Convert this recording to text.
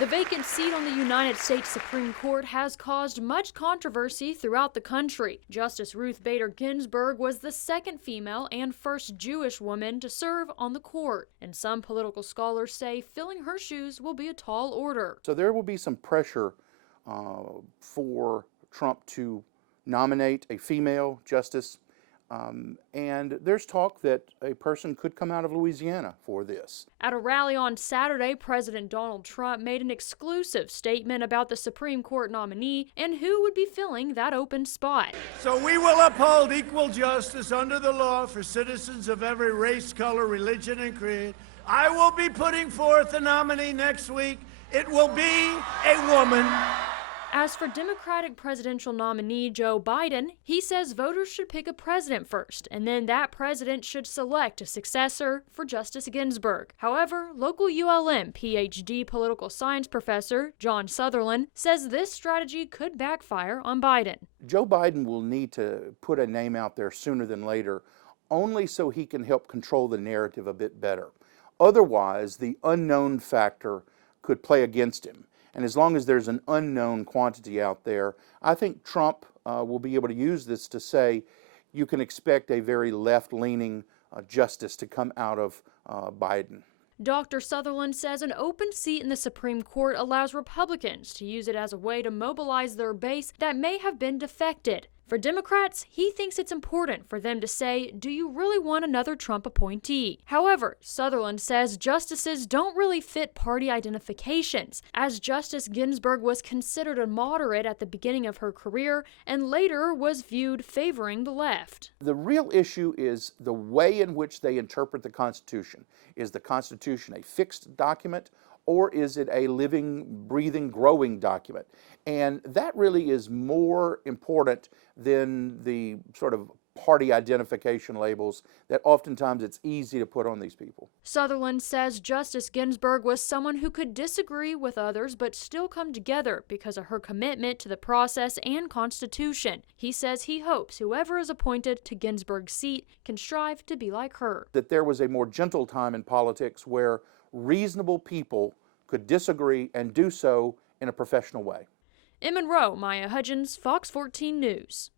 The vacant seat on the United States Supreme Court has caused much controversy throughout the country. Justice Ruth Bader Ginsburg was the second female and first Jewish woman to serve on the court, and some political scholars say filling her shoes will be a tall order. So there will be some pressure for Trump to nominate a female justice. And there's talk that a person could come out of Louisiana for this. At a rally on Saturday, President Donald Trump made an exclusive statement about the Supreme Court nominee and who would be filling that open spot. So we will uphold equal justice under the law for citizens of every race, color, religion, and creed. I will be putting forth a nominee next week. It will be a woman. As for Democratic presidential nominee Joe Biden, he says voters should pick a president first, and then that president should select a successor for Justice Ginsburg. However, local ULM PhD political science professor John Sutherland says this strategy could backfire on Biden. Joe Biden will need to put a name out there sooner than later, only so he can help control the narrative a bit better. Otherwise, the unknown factor could play against him. And as long as there's an unknown quantity out there, I think Trump will be able to use this to say you can expect a very left-leaning justice to come out of Biden. Dr. Sutherland says an open seat in the Supreme Court allows Republicans to use it as a way to mobilize their base that may have been defected. For Democrats, he thinks it's important for them to say, do you really want another Trump appointee? However, Sutherland says justices don't really fit party identifications, as Justice Ginsburg was considered a moderate at the beginning of her career and later was viewed favoring the left. The real issue is the way in which they interpret the Constitution. Is the Constitution a fixed document, or is it a living, breathing, growing document? And that really is more important than the sort of party identification labels that oftentimes it's easy to put on these people. Sutherland says Justice Ginsburg was someone who could disagree with others but still come together because of her commitment to the process and Constitution. He says he hopes whoever is appointed to Ginsburg's seat can strive to be like her. That there was a more gentle time in politics where reasonable people could disagree and do so in a professional way. In Monroe, Maya Hudgens, Fox 14 News.